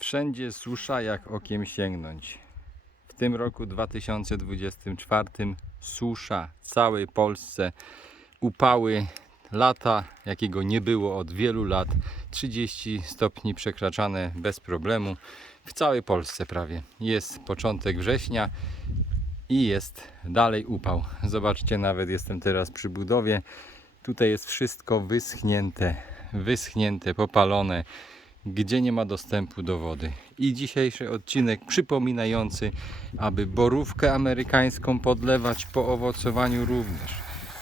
Wszędzie susza jak okiem sięgnąć. W tym roku 2024 susza w całej Polsce. Upały lata, jakiego nie było od wielu lat. 30 stopni przekraczane bez problemu. W całej Polsce prawie. Jest początek września i jest dalej upał. Zobaczcie, nawet jestem teraz przy budowie. Tutaj jest wszystko wyschnięte, wyschnięte, popalone, gdzie nie ma dostępu do wody. I dzisiejszy odcinek przypominający, aby borówkę amerykańską podlewać po owocowaniu również.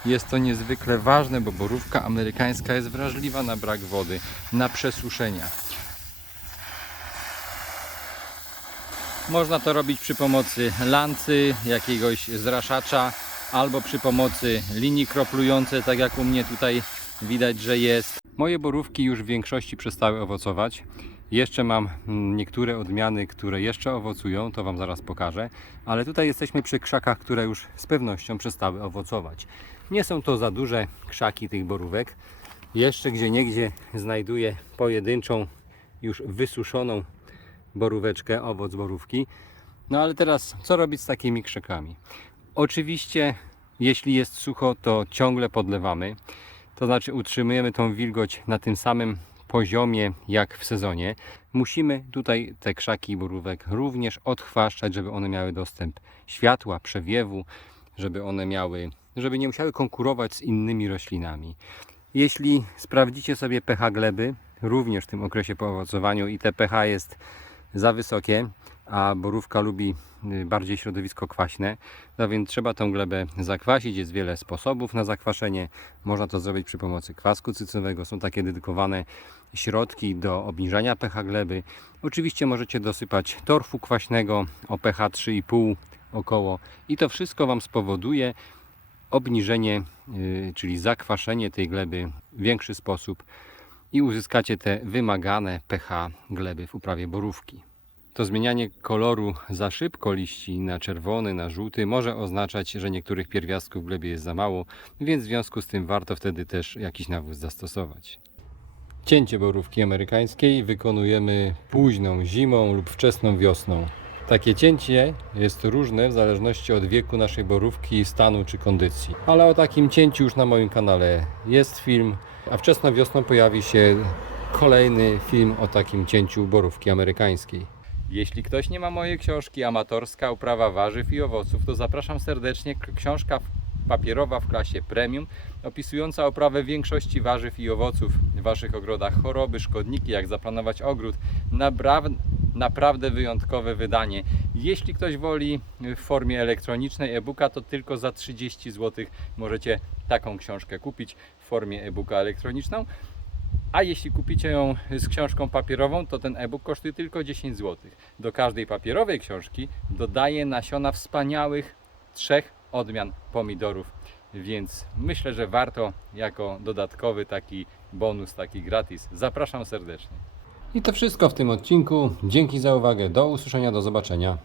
Jest to niezwykle ważne, bo borówka amerykańska jest wrażliwa na brak wody, na przesuszenia. Można to robić przy pomocy lancy, jakiegoś zraszacza, albo przy pomocy linii kroplującej, tak jak u mnie tutaj widać, że jest. Moje borówki już w większości przestały owocować. Jeszcze mam mm, niektóre odmiany, które jeszcze owocują, to Wam zaraz pokażę, ale tutaj jesteśmy przy krzakach, które już z pewnością przestały owocować. Nie są to za duże krzaki tych borówek. Jeszcze gdzie niegdzie znajduję pojedynczą, już wysuszoną boróweczkę, owoc borówki. No ale teraz co robić z takimi krzakami? Oczywiście, jeśli jest sucho, to ciągle podlewamy. To znaczy utrzymujemy tą wilgoć na tym samym poziomie jak w sezonie. Musimy tutaj te krzaki borówek również odchwaszczać, żeby one miały dostęp światła, przewiewu, żeby one miały, żeby nie musiały konkurować z innymi roślinami. Jeśli sprawdzicie sobie pH gleby, również w tym okresie po owocowaniu i te pH jest za wysokie, a borówka lubi y, bardziej środowisko kwaśne, no więc trzeba tą glebę zakwasić. Jest wiele sposobów na zakwaszenie. Można to zrobić przy pomocy kwasku cytrynowego. Są takie dedykowane środki do obniżania pH gleby. Oczywiście możecie dosypać torfu kwaśnego o pH 3,5 około i to wszystko Wam spowoduje obniżenie, y, czyli zakwaszenie tej gleby w większy sposób i uzyskacie te wymagane pH gleby w uprawie borówki. To zmienianie koloru za szybko liści na czerwony, na żółty może oznaczać, że niektórych pierwiastków w glebie jest za mało, więc w związku z tym warto wtedy też jakiś nawóz zastosować. Cięcie borówki amerykańskiej wykonujemy późną zimą lub wczesną wiosną. Takie cięcie jest różne w zależności od wieku naszej borówki, stanu czy kondycji. Ale o takim cięciu już na moim kanale jest film, a wczesną wiosną pojawi się kolejny film o takim cięciu borówki amerykańskiej. Jeśli ktoś nie ma mojej książki Amatorska uprawa warzyw i owoców, to zapraszam serdecznie. Książka papierowa w klasie premium, opisująca oprawę większości warzyw i owoców w Waszych ogrodach, choroby, szkodniki, jak zaplanować ogród. Napraw- naprawdę wyjątkowe wydanie. Jeśli ktoś woli w formie elektronicznej e-booka, to tylko za 30 zł możecie taką książkę kupić w formie e-booka elektroniczną. A jeśli kupicie ją z książką papierową, to ten e-book kosztuje tylko 10 zł. Do każdej papierowej książki dodaję nasiona wspaniałych trzech odmian pomidorów, więc myślę, że warto jako dodatkowy taki bonus, taki gratis. Zapraszam serdecznie. I to wszystko w tym odcinku. Dzięki za uwagę. Do usłyszenia, do zobaczenia.